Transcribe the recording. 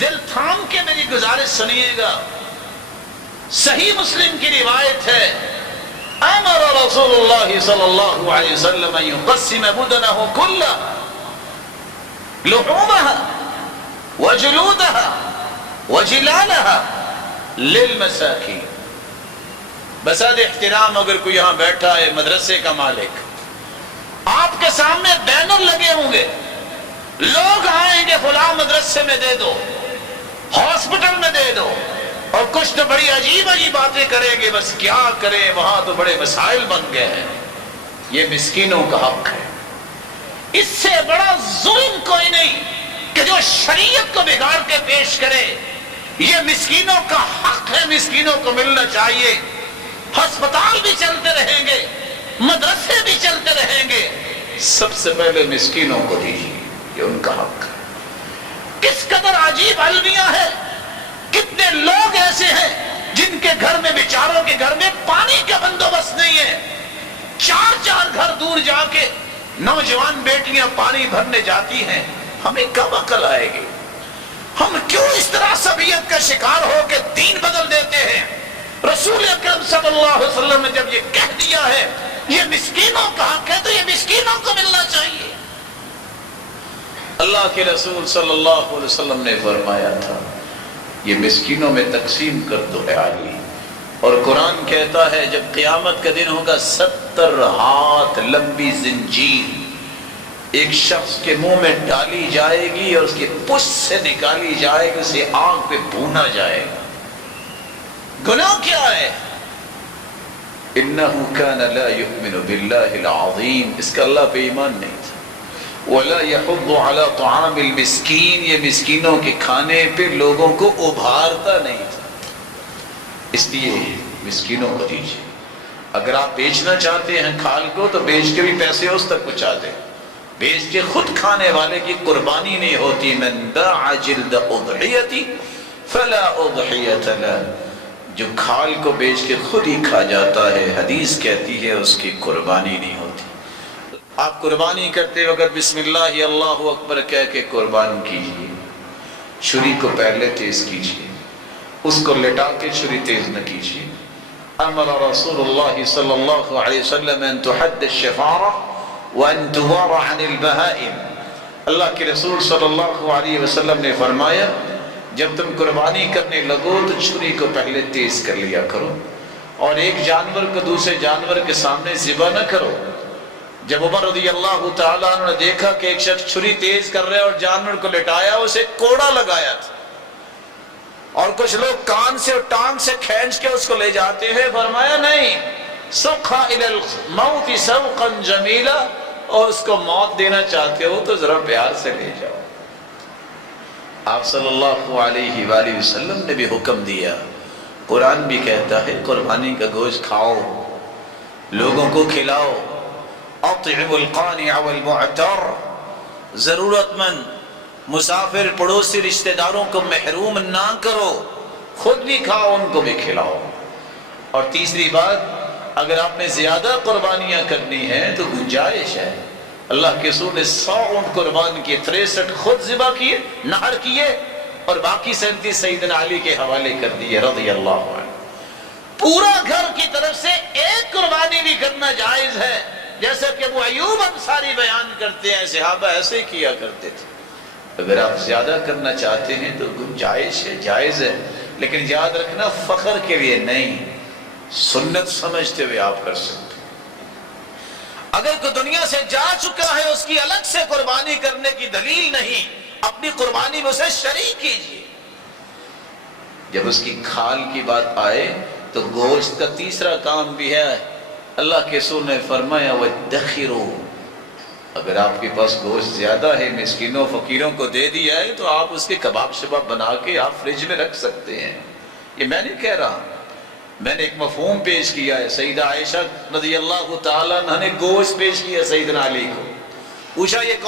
دل تھام کے میری گزارش سنیے گا. صحیح مسلم کی روایت ہے، امر رسول اللہ صلی اللہ علیہ وسلم ان يقسم بدنه كلها لحومها وجلودها وجلالها للمساکین. بساد احترام اگر کوئی یہاں بیٹھا ہے مدرسے کا مالک، آپ کے سامنے بینر لگے ہوں گے، لوگ آئیں گے فلاں مدرسے میں دے دو، ہاسپٹل میں دے دو، اور کچھ تو بڑی عجیب عجیب باتیں کریں گے، بس کیا کریں، وہاں تو بڑے مسائل بن گئے ہیں. یہ مسکینوں کا حق ہے. اس سے بڑا ظلم کوئی نہیں کہ جو شریعت کو بگاڑ کے پیش کرے. یہ مسکینوں کا حق ہے، مسکینوں کو ملنا چاہیے. ہسپتال بھی چلتے رہیں گے، مدرسے بھی چلتے رہیں گے، سب سے پہلے مسکینوں کو دیجیے، یہ ان کا حق ہے. کس قدر عجیب المیہ ہے. کتنے لوگ ایسے ہیں جن کے گھر میں، بیچاروں کے گھر میں پانی کا بندوبست نہیں ہے. چار گھر دور جا کے نوجوان بیٹیاں پانی بھرنے جاتی ہیں. ہمیں کب عقل آئے گی؟ ہم کیوں اس طرح سبیت کا شکار ہو کے دین بدل دیتے ہیں؟ رسول اکرم صلی اللہ علیہ وسلم نے جب یہ کہہ دیا ہے یہ مسکینوں کا حق ہے، تو یہ مسکینوں کو ملنا چاہیے. اللہ کے رسول صلی اللہ علیہ وسلم نے فرمایا تھا یہ مسکینوں میں تقسیم کر دو اے علی. اور قرآن کہتا ہے جب قیامت کا دن ہوگا 70 ہاتھ لمبی زنجیر ایک شخص کے منہ میں ڈالی جائے گی اور اس کی پشت سے نکالی جائے گی، اسے آگ پہ بھونا جائے گا. گناہ کیا ہے؟ انہو کان لا یؤمن باللہ العظیم، اس کا اللہ پہ ایمان نہیں تھا. ولا یحض علی طعام المسکین، یہ مسکینوں کے کھانے پہ لوگوں کو ابھارتا نہیں تھا. اس لیے مسکینوں کو دیجیے. اگر آپ بیچنا چاہتے ہیں کھال کو تو بیچ کے بھی پیسے اس تک پہنچا دیں. بیچ کے خود کھانے والے کی قربانی نہیں ہوتی. من باع جلد اضحیتی فلا اضحیت له، جو کھال کو بیچ کے خود ہی کھا جاتا ہے، حدیث کہتی ہے اس کی قربانی نہیں ہوتی. آپ قربانی کرتے وقت بسم اللہ اللہ اکبر کہہ کے قربان کیجیے. چھری کو پہلے تیز کیجیے، اس کو لٹا کے چھری تیز نہ کیجیے. امر رسول اللہ صلی اللہ علیہ وسلم ان تحد الشفارہ وان توارى عن البہائم. اللہ کے رسول صلی اللہ علیہ وسلم نے فرمایا جب تم قربانی کرنے لگو تو چھری کو پہلے تیز کر لیا کرو، اور ایک جانور کو دوسرے جانور کے سامنے ذبح نہ کرو. جب عمر رضی اللہ تعالیٰ عنہ نے دیکھا کہ ایک شخص چھری تیز کر رہے اور جانور کو لٹایا، اسے کوڑا لگایا تھا، اور کچھ لوگ کان سے اور ٹانگ سے کھینچ کے اس کو لے جاتے ہیں. فرمایا نہیں، سوقا الی الموت سوقا جمیلا، اور اس کو موت دینا چاہتے ہو تو ذرا پیار سے لے جاؤ. آپ صلی اللہ علیہ وآلہ وسلم نے بھی حکم دیا. قرآن بھی کہتا ہے قربانی کا گوشت کھاؤ، لوگوں کو کھلاؤ. اطعموا القانع والمعتر، ضرورت مند مسافر پڑوسی رشتہ داروں کو محروم نہ کرو، خود بھی کھاؤ ان کو بھی کھلاؤ. اور تیسری بات، اگر آپ نے زیادہ قربانیاں کرنی ہیں تو گنجائش ہے. اللہ کے رسول نے 100 اونٹ قربان کیے، 63 خود ذبح کیے، نحر کیے، اور باقی 37 سیدنا علی کے حوالے کر دیے رضی اللہ عنہ. پورا گھر کی طرف سے ایک قربانی بھی کرنا جائز ہے، جیسا کہ ابو ایوب انصاری بیان کرتے ہیں صحابہ ایسے کیا کرتے تھے. اگر آپ زیادہ کرنا چاہتے ہیں تو گنجائش ہے، جائز ہے، لیکن یاد رکھنا فخر کے لیے نہیں، سنت سمجھتے ہوئے آپ کر سکتے. اگر کوئی دنیا سے جا چکا ہے اس کی الگ سے قربانی کرنے کی دلیل نہیں، اپنی قربانی میں اسے شریک کیجیے. جب اس کی کھال کی بات آئے تو گوشت کا تیسرا کام بھی ہے. اللہ کے رسول نے فرمایا وَادَّخِرُوا، اگر آپ کے پاس گوشت زیادہ ہے، مسکینوں فقیروں کو دے دیا ہے، تو آپ اس کے کباب شباب بنا کے آپ فریج میں رکھ سکتے ہیں. یہ میں نہیں کہہ رہا، میں نے ایک مفہوم پیش کیا ہے. سیدہ عائشہ رضی اللہ تعالیٰ عنہ نے گوشت پیش کیا سیدنا علی کو، پوچھا یہ کون